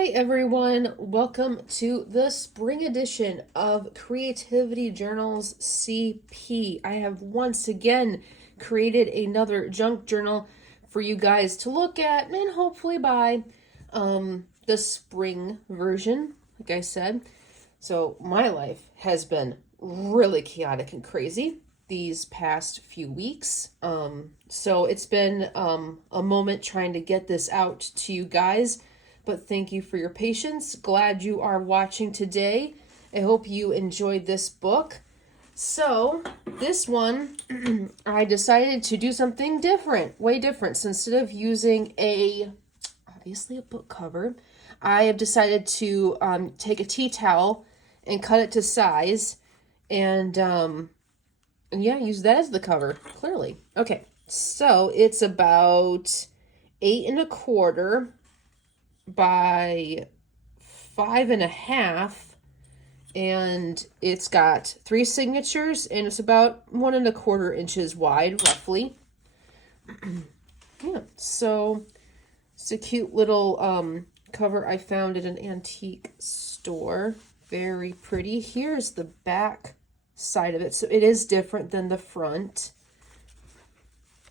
Hi everyone, welcome to the spring edition of Creativity Journals CP. I have once again created another junk journal for you guys to look at and hopefully buy the spring version, like I said. So my life has been really chaotic and crazy these past few weeks. So it's been a moment trying to get this out to you guys. But thank you for your patience. Glad you are watching today. I hope you enjoyed this book. So, this one, I decided to do something different, way different. So instead of using obviously a book cover, I have decided to take a tea towel and cut it to size and yeah, use that as the cover, clearly. Okay, so it's about 8 1/4 by 5 1/2, and it's got 3 signatures, and it's about 1 1/4 inches wide, roughly. Yeah, so it's a cute little cover I found at an antique store. Very pretty. Here's the back side of it, so it is different than the front.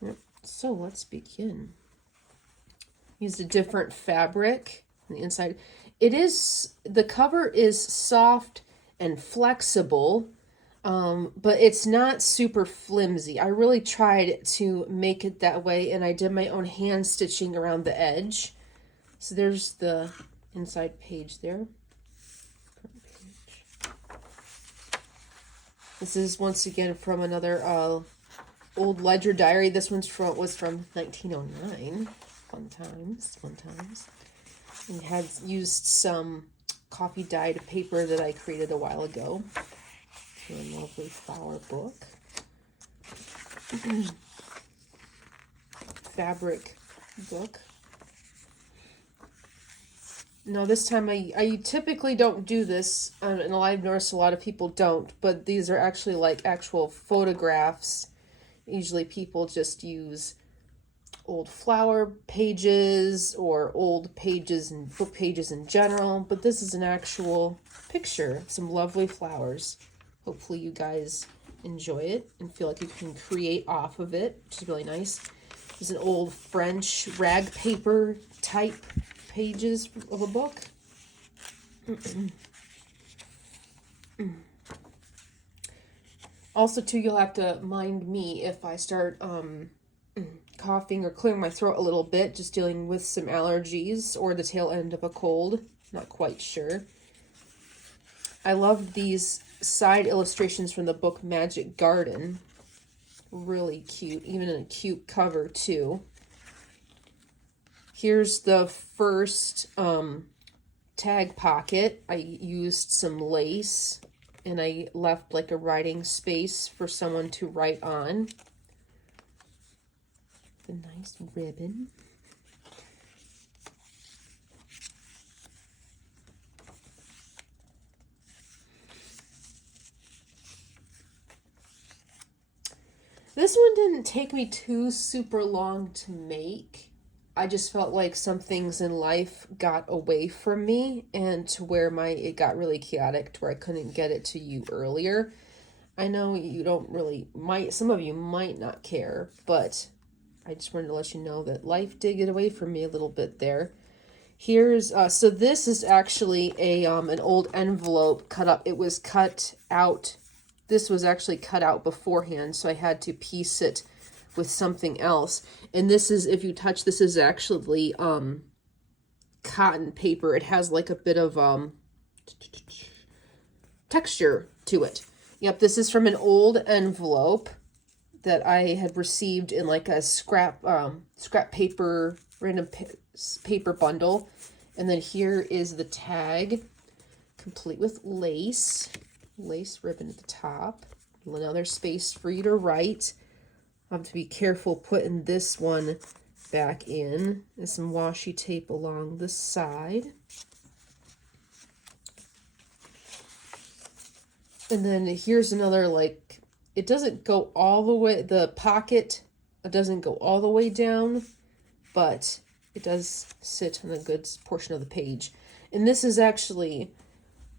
Yep. So let's begin. Used a different fabric on the inside. The cover is soft and flexible, but it's not super flimsy. I really tried to make it that way, and I did my own hand stitching around the edge. So there's the inside page there. This is once again from another old ledger diary. This was from 1909. Fun times. And had used some coffee dyed paper that I created a while ago. A lovely flower book. Fabric book. Now this time I typically don't do this, and I've noticed a lot of people don't, but these are actually like actual photographs. Usually people just use old flower pages or old pages and book pages in general, but this is an actual picture, some lovely flowers. Hopefully you guys enjoy it and feel like you can create off of it, which is really nice. It's an old French rag paper type pages of a book. Also too, you'll have to mind me if I start coughing or clearing my throat a little bit, just dealing with some allergies or the tail end of a cold. Not quite sure. I love these side illustrations from the book Magic Garden. Really cute, even in a cute cover too. Here's the first tag pocket. I used some lace and I left like a writing space for someone to write on. The nice ribbon. This one didn't take me too super long to make. I just felt like some things in life got away from me and to where it got really chaotic to where I couldn't get it to you earlier. I know you don't really, some of you might not care, but I just wanted to let you know that life did get away from me a little bit there. Here's, so this is actually an old envelope cut up. It was cut out. This was actually cut out beforehand, so I had to piece it with something else. And this is, if you touch, this is actually cotton paper. It has like a bit of texture to it. Yep, this is from an old envelope that I had received in like a scrap paper, random paper bundle. And then here is the tag, complete with lace ribbon at the top. Another space for you to write. I have to be careful putting this one back in. There's some washi tape along the side. And then here's another, like, it doesn't go all the way, the pocket, it doesn't go all the way down, but it does sit on a good portion of the page. And this is actually,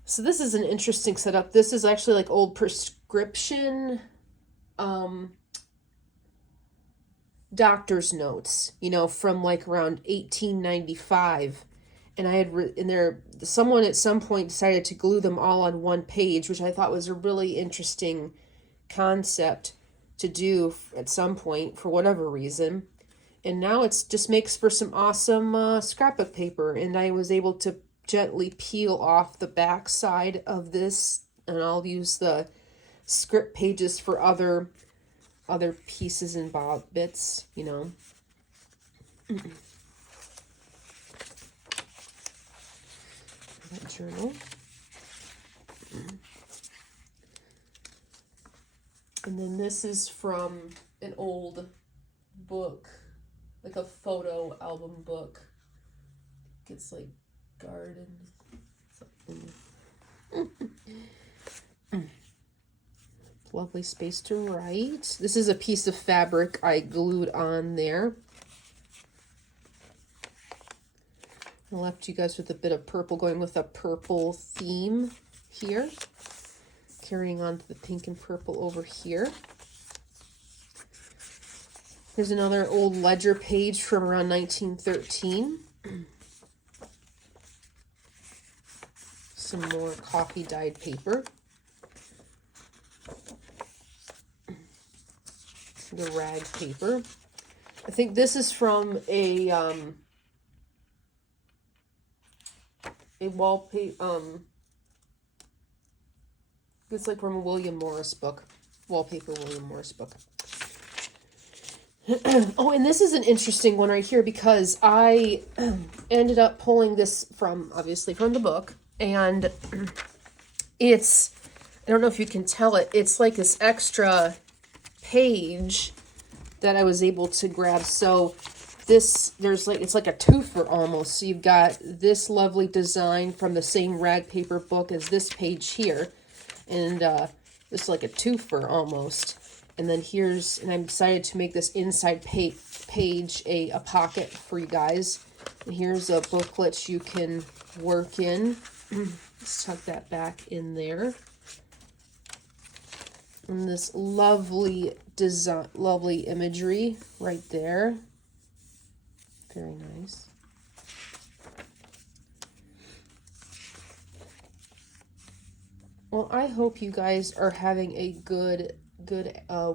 so this is an interesting setup. This is actually like old prescription doctor's notes, you know, from like around 1895. And I had in there, someone at some point decided to glue them all on one page, which I thought was a really interesting concept to do at some point for whatever reason. And now it's just makes for some awesome scrapbook paper. And I was able to gently peel off the back side of this, and I'll use the script pages for other pieces and bits, you know. That journal. And then this is from an old book, like a photo album book. It's like garden something. Lovely space to write. This is a piece of fabric I glued on there. I left you guys with a bit of purple, going with a purple theme here. Carrying on to the pink and purple over here. Here's another old ledger page from around 1913. Some more coffee dyed paper. The rag paper. I think this is from a wallpaper, it's like from a William Morris book. Wallpaper William Morris book. Oh, and this is an interesting one right here because I ended up pulling this from, obviously, from the book. And it's, I don't know if you can tell it, it's like this extra page that I was able to grab. So this, there's like, it's like a twofer almost. So you've got this lovely design from the same rag paper book as this page here. And this is like a twofer almost. And then here's, and I'm decided to make this inside page a pocket for you guys. And here's a booklet you can work in. Let's tuck that back in there. And this lovely design, lovely imagery right there. Very nice. Well, I hope you guys are having a good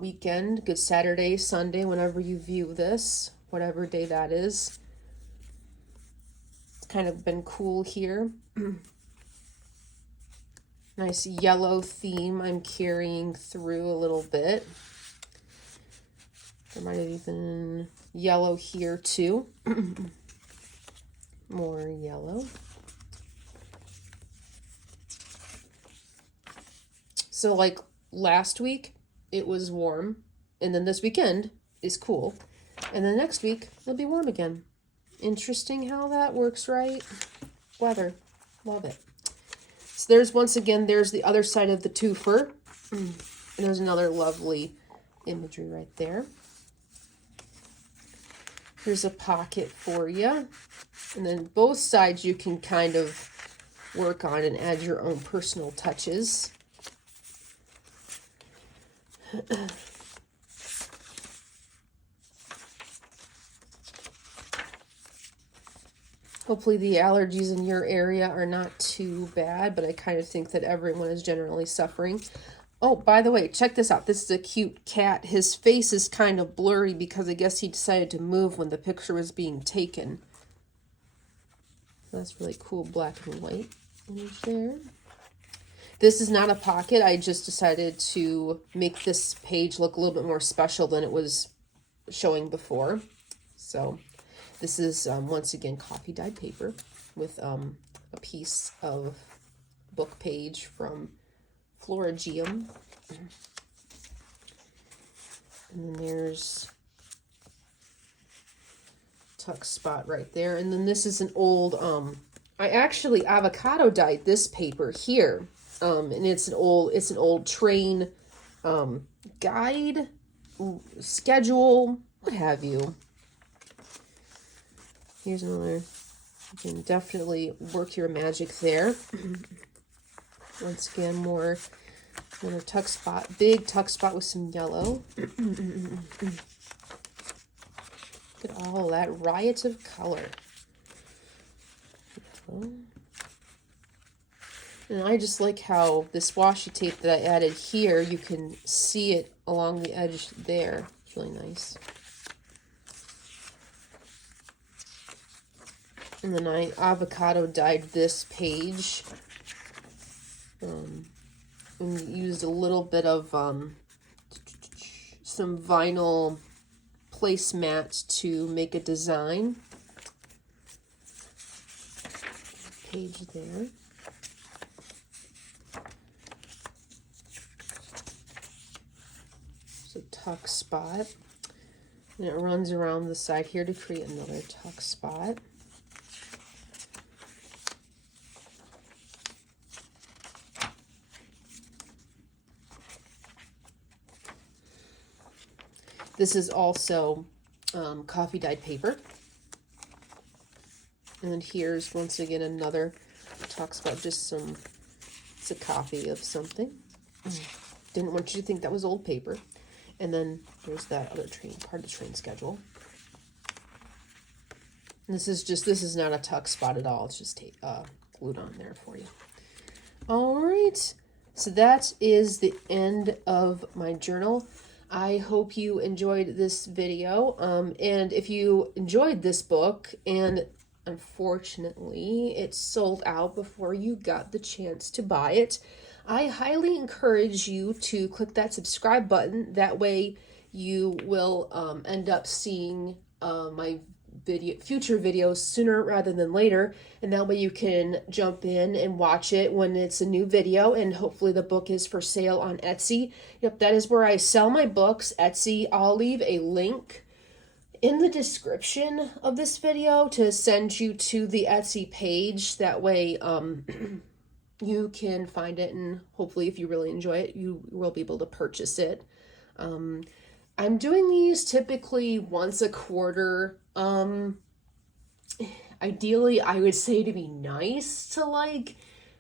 weekend, good Saturday, Sunday, whenever you view this, whatever day that is. It's kind of been cool here. Nice yellow theme I'm carrying through a little bit. There might have even yellow here too. More yellow. So like last week, it was warm, and then this weekend is cool, and then next week it'll be warm again. Interesting how that works, right? Weather, love it. So there's, once again, there's the other side of the twofer, and there's another lovely imagery right there. Here's a pocket for you, and then both sides you can kind of work on and add your own personal touches. Hopefully the allergies in your area are not too bad, but I kind of think that everyone is generally suffering. Oh, by the way, check this out. This is a cute cat. His face is kind of blurry because I guess he decided to move when the picture was being taken. That's really cool, black and white image there. This is not a pocket. I just decided to make this page look a little bit more special than it was showing before. So this is, once again, coffee dyed paper with a piece of book page from Floragium. And then there's tuck spot right there. And then this is an old, I actually avocado dyed this paper here. And it's an old train guide, schedule, what have you. Here's another. You can definitely work your magic there. Once again, another tuck spot, big tuck spot with some yellow. Look at all that riot of color. And I just like how this washi tape that I added here, you can see it along the edge there. It's really nice. And then I avocado dyed this page. And used a little bit of some vinyl placemat to make a design. Page there. So tuck spot. And it runs around the side here to create another tuck spot. This is also coffee dyed paper. And then here's once again another talks about just it's a copy of something. Didn't want you to think that was old paper. And then there's that other part of the train schedule. And this is not a tuck spot at all. It's just glued on there for you. All right. So that is the end of my journal. I hope you enjoyed this video. And if you enjoyed this book, and unfortunately it sold out before you got the chance to buy it, I highly encourage you to click that subscribe button. That way you will end up seeing my future videos sooner rather than later, and that way you can jump in and watch it when it's a new video. And hopefully the book is for sale on Etsy. Yep, that is where I sell my books, Etsy. I'll leave a link in the description of this video to send you to the Etsy page. That way you can find it, and hopefully if you really enjoy it, you will be able to purchase it. I'm doing these typically once a quarter. Ideally, I would say, to be nice, to like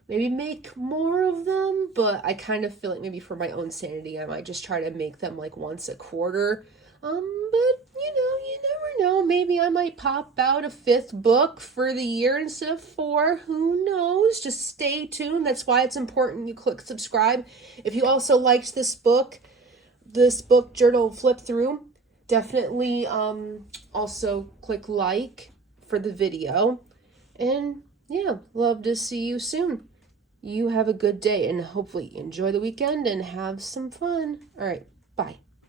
maybe make more of them, but I kind of feel like maybe for my own sanity, I might just try to make them like once a quarter. But you never know. Maybe I might pop out a 5th book for the year instead of 4. Who knows? Just stay tuned. That's why it's important you click subscribe. If you also liked this book journal flip through, definitely also click like for the video. And yeah, love to see you soon. You have a good day, and hopefully enjoy the weekend and have some fun. All right, bye.